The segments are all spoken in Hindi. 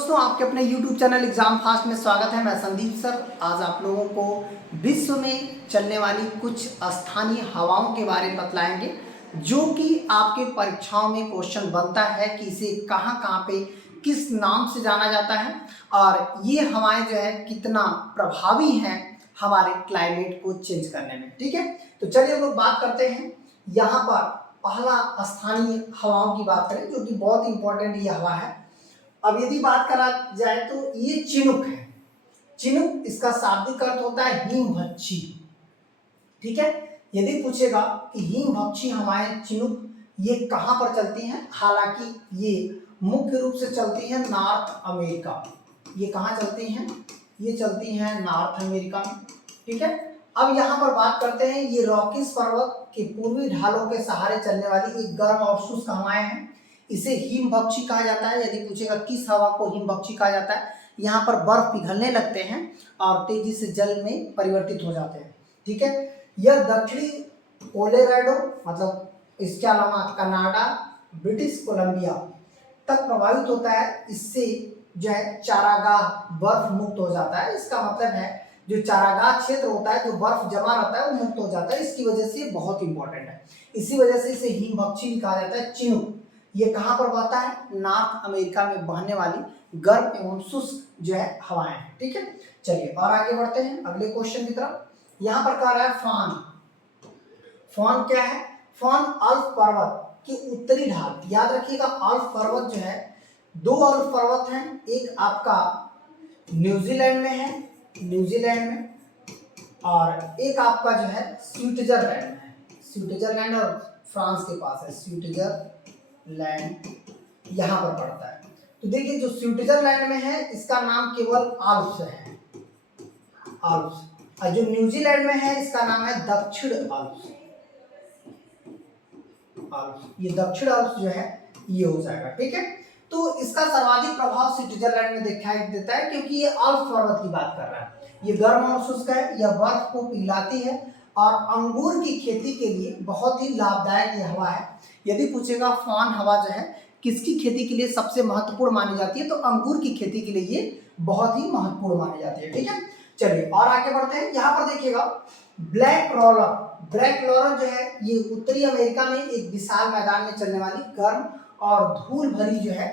दोस्तों, आपके अपने YouTube चैनल एग्जाम फास्ट में स्वागत है। मैं संदीप सर आज आप लोगों को विश्व में चलने वाली कुछ स्थानीय हवाओं के बारे में बतलाएंगे, जो कि आपके परीक्षाओं में क्वेश्चन बनता है कि इसे कहाँ कहाँ पे किस नाम से जाना जाता है और ये हवाएं जो है कितना प्रभावी हैं हमारे क्लाइमेट को चेंज करने में। ठीक है, तो चलिए हम लोग बात करते हैं। यहाँ पर पहला स्थानीय हवाओं की बात करें, जो कि बहुत इंपॉर्टेंट ये हवा है। अब यदि बात करा जाए तो ये चिनुक है। चिनुक इसका शाब्दिक अर्थ होता है हिमभक्षी। ठीक है, यदि पूछेगा कि हिमभक्षी हवाएं चिनुक ये कहां पर चलती हैं, हालांकि ये मुख्य रूप से चलती हैं नॉर्थ अमेरिका। ये कहां चलती हैं? ये चलती हैं नॉर्थ अमेरिका में। ठीक है, अब यहाँ पर बात करते हैं, ये रॉकीज पर्वत के पूर्वी ढालों के सहारे चलने वाली एक गर्म और शुष्क हवाएं हैं। इसे हिमभक्षी कहा जाता है। यदि पूछेगा किस हवा को हिमभक्षी कहा जाता है, यहाँ पर बर्फ पिघलने लगते हैं और तेजी से जल में परिवर्तित हो जाते हैं। ठीक है, यह दक्षिणी कोलोराडो मतलब इसके अलावा कनाडा, ब्रिटिश कोलंबिया तक प्रभावित होता है। इससे जो है चारागाह बर्फ मुक्त हो जाता है। इसका मतलब है जो चारागाह क्षेत्र होता है, जो बर्फ जमा रहता है, वो मुक्त हो जाता है। इसकी वजह से बहुत इंपॉर्टेंट है। इसी वजह से इसे हिमभक्षी भी कहा जाता है। चिनुक ये कहाँ पर बहता है? नॉर्थ अमेरिका में बहने वाली गर्म एवं शुष्क जो है हवाएं हैं। ठीक है, चलिए और आगे बढ़ते हैं अगले क्वेश्चन की तरफ। यहाँ पर कह रहा है फॉन। फॉन क्या है? फॉन अल्प पर्वत की उत्तरी ढाल। याद रखिएगा, अल्प पर्वत जो है, दो अल्प पर्वत हैं। एक आपका न्यूजीलैंड में है, न्यूजीलैंड में, और एक आपका जो है स्विट्जरलैंड में है। स्विट्जरलैंड और फ्रांस के पास है। स्विट्जरलैंड यहाँ पर पड़ता है। तो देखिए, जो स्विट्जरलैंड में है इसका नाम केवल आल्प्स है, आल्प्स। और जो न्यूजीलैंड में है इसका नाम है दक्षिण आल्प्स। ये दक्षिण आल्प्स जो है ये हो जाएगा। ठीक है, तो इसका सर्वाधिक प्रभाव स्विट्जरलैंड में दिखाई देता है, क्योंकि ये आल्प्स पर्वत की बात कर रहा है। ये गर्म और शुष्क है, यह बर्फ को पिघलाती है और अंगूर की खेती के लिए बहुत ही लाभदायक ये हवा है। यदि पूछेगा फॉन हवा जो है किसकी खेती के लिए सबसे महत्वपूर्ण मानी जाती है, तो अंगूर की खेती के लिए ये बहुत ही महत्वपूर्ण मानी जाती है। ठीक है, चलिए और आगे बढ़ते हैं। यहाँ पर देखिएगा ब्लैक रोलर। ब्लैक रोलर जो है ये उत्तरी अमेरिका में एक विशाल मैदान में चलने वाली गर्म और धूल भरी जो है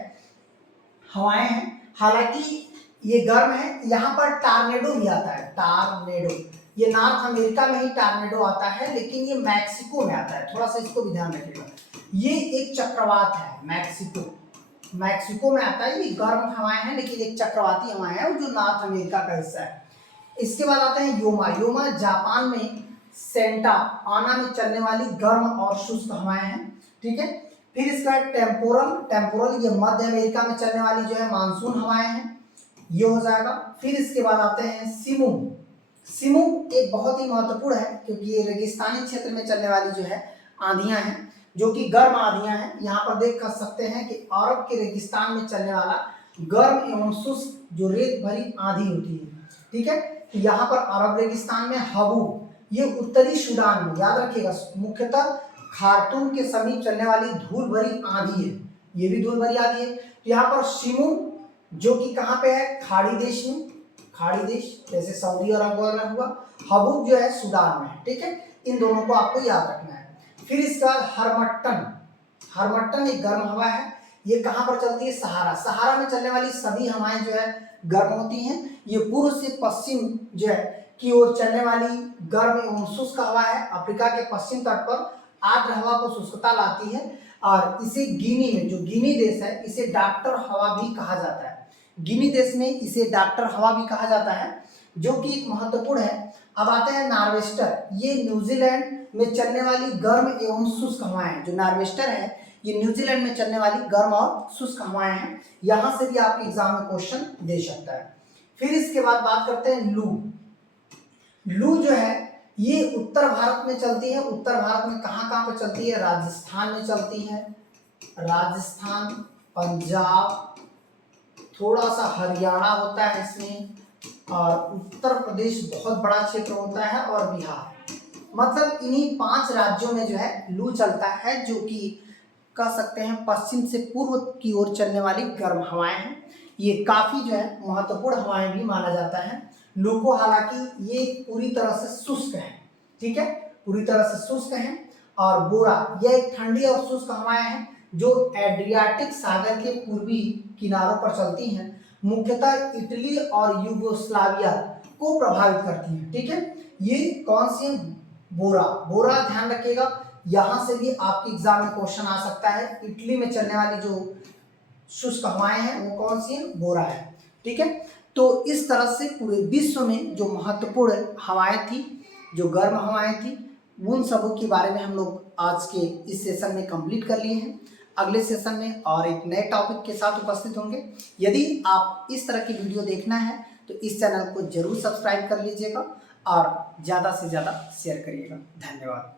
हवाएं हैं। हालांकि ये गर्म है। यहाँ पर टार्नेडो भी आता है। टार्नेडो ये नॉर्थ अमेरिका में ही टार्नेडो आता है, लेकिन ये मैक्सिको में आता है। थोड़ा सा इसको भी ध्यान रखिएगा, ये एक चक्रवात है। मैक्सिको में आता है। ये गर्म हवाएं हैं, लेकिन एक चक्रवाती हवाएं हैं जो नॉर्थ अमेरिका का हिस्सा है। इसके बाद आते हैं योमा। योमा जापान में सेंटा आना में चलने वाली गर्म और शुष्क हवाएं हैं। ठीक है, फिर इसका टेम्पोरल। टेम्पोरल ये मध्य अमेरिका में चलने वाली जो है मानसून हवाएं हैं, ये हो जाएगा। फिर इसके बाद आते हैं सिमुम। सिमुम एक बहुत ही महत्वपूर्ण है, क्योंकि ये रेगिस्तानी क्षेत्र में चलने वाली जो है आंधियां हैं, जो कि गर्म आंधियां हैं। यहाँ पर देख कर सकते हैं कि अरब के रेगिस्तान में चलने वाला गर्म एवं शुष्क जो रेत भरी आंधी होती है। ठीक है, तो यहाँ पर अरब रेगिस्तान में हबू, ये उत्तरी सूडान में, याद रखिएगा, मुख्यतः खार्तूम के समीप चलने वाली धूल भरी आंधी है। ये भी धूल भरी आंधी है। तो यहाँ पर शिमुम जो कि कहाँ पे है? खाड़ी देश में। खाड़ी देश जैसे सऊदी अरब वगैरह हुआ। हबूब जो है सूडान में है। ठीक है, इन दोनों को आपको याद रखना है। फिर इसका हरमट्टन। हरमट्टन एक गर्म हवा है। ये कहाँ पर चलती है? सहारा। सहारा में चलने वाली सभी हवाएं जो है गर्म होती हैं। ये पूर्व से पश्चिम जो है की ओर चलने वाली गर्म एवं शुष्क हवा है। अफ्रीका के पश्चिम तट पर आर्द्र हवा को शुष्कता लाती है और इसे गिनी में, जो गिनी देश है, इसे डॉक्टर हवा भी कहा जाता है। गिनी देश में इसे डॉक्टर हवा भी कहा जाता है, जो कि एक महत्वपूर्ण है। अब आते हैं नार्वेस्टर। ये न्यूजीलैंड में चलने वाली गर्म एवं शुष्क हवाएं। जो नार्वेस्टर है ये न्यूजीलैंड में चलने वाली गर्म और शुष्क हवाएं हैं। यहाँ से भी आपके एग्जाम में क्वेश्चन दे सकता है। फिर इसके बाद बात करते हैं लू। लू जो है ये उत्तर भारत में चलती है। उत्तर भारत में कहाँ कहाँ पर चलती है? राजस्थान में चलती है। राजस्थान, पंजाब, थोड़ा सा हरियाणा होता है इसमें, और उत्तर प्रदेश बहुत बड़ा क्षेत्र होता है, और बिहार। मतलब इन्हीं 5 राज्यों में जो है लू चलता है, जो कि कह सकते हैं पश्चिम से पूर्व की ओर चलने वाली गर्म हवाएं हैं। ये काफ़ी जो है महत्वपूर्ण हवाएं भी माना जाता है। लोको हालांकि ये पूरी तरह से शुष्क है, ठीक है, पूरी तरह से शुष्क है। और बोरा यह एक ठंडी और शुष्क हवाएं हैं जो एड्रियाटिक सागर के पूर्वी किनारों पर चलती हैं, मुख्यतः इटली और यूगोस्लाविया को प्रभावित करती हैं, ठीक है। ये कौन सी है? बोरा। बोरा ध्यान रखिएगा, यहां से भी आपके एग्जाम में क्वेश्चन आ सकता है। इटली में चलने वाली जो शुष्क हवाएं हैं वो कौन सी है? बोरा है, ठीक है। तो इस तरह से पूरे विश्व में जो महत्वपूर्ण हवाएं थी, जो गर्म हवाएं थी, उन सबों के बारे में हम लोग आज के इस सेशन में कंप्लीट कर लिए हैं। अगले सेशन में और एक नए टॉपिक के साथ उपस्थित होंगे। यदि आप इस तरह की वीडियो देखना है तो इस चैनल को जरूर सब्सक्राइब कर लीजिएगा और ज़्यादा से ज़्यादा शेयर करिएगा। धन्यवाद।